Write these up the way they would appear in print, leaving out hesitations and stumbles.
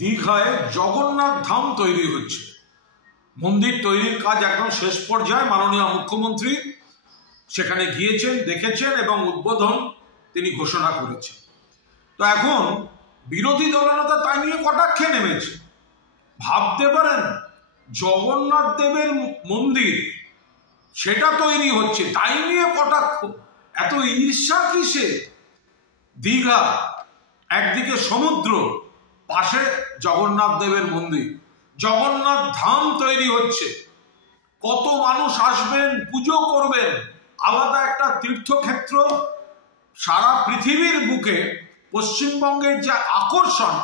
দীঘায় জগন্নাথ ধাম তৈরি হচ্ছে। মন্দির তৈরির কাজ একদম শেষ পর্যায়ে। মাননীয় মুখ্যমন্ত্রী সেখানে গিয়েছেন, দেখেছেন এবং উদ্বোধন তিনি ঘোষণা করেছেন। তো এখন বিরোধী দলনেতা তাই নিয়ে কটাক্ষে নেমেছে। ভাবতে পারেন জগন্নাথ দেবের মন্দির সেটা তৈরি হচ্ছে, তাই নিয়ে কটাক্ষ। এত ঈর্ষা কিসে? দীঘা একদিকে সমুদ্র, পাশে জগন্নাথ দেবের মন্দির, জগন্নাথ ধাম তৈরি হচ্ছে। কত মানুষ আসবেন, পুজো করবেন, আলাদা একটা তীর্থক্ষেত্র। সারা পৃথিবীর বুকে পশ্চিমবঙ্গের যে আকর্ষণ,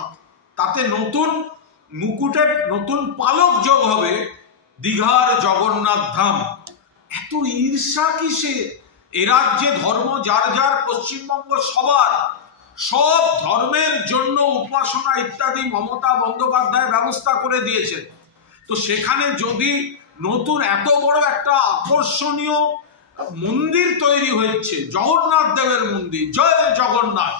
তাতে নতুন মুকুটের নতুন পালক যোগ হবে দীঘার জগন্নাথ ধাম। এত ঈর্ষা কিসে? এ রাজ্যে ধর্ম যার যার, পশ্চিমবঙ্গ সবার, সব ধর্মের জন্য উপাসনা ইত্যাদি মমতা বন্দ্যোপাধ্যায় ব্যবস্থা করে দিয়েছেন। তো সেখানে যদি নতুন এত বড় একটা আকর্ষণীয় মন্দির তৈরি হচ্ছে, জগন্নাথ দেবের মন্দির, জয় জগন্নাথ,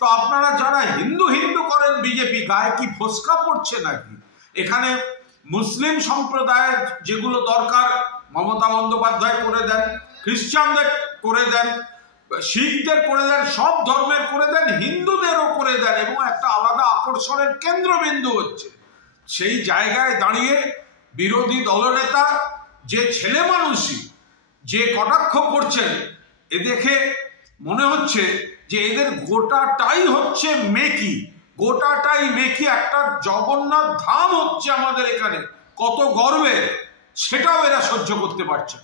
তো আপনারা যারা হিন্দু হিন্দু করেন বিজেপি, গায়ে কি ফোসকা পড়ছে নাকি? এখানে মুসলিম সম্প্রদায়ের যেগুলো দরকার মমতা বন্দ্যোপাধ্যায় করে দেন, খ্রিস্টানদের করে দেন, শিখদের করে দেন, সব ধর্মের করে দেন, হিন্দুদেরও করে দেন, এবং একটা আলাদা আকর্ষণের কেন্দ্রবিন্দু হচ্ছে। সেই জায়গায় দাঁড়িয়ে বিরোধী দলনেতা যে ছেলে মানুষই যে কটাক্ষ করছেন, এ দেখে মনে হচ্ছে যে এদের গোটাটাই হচ্ছে মেকি, গোটাটাই মেকি। একটা জগন্নাথ ধাম হচ্ছে আমাদের এখানে, কত গর্বে, সেটাও এরা সহ্য করতে পারছে।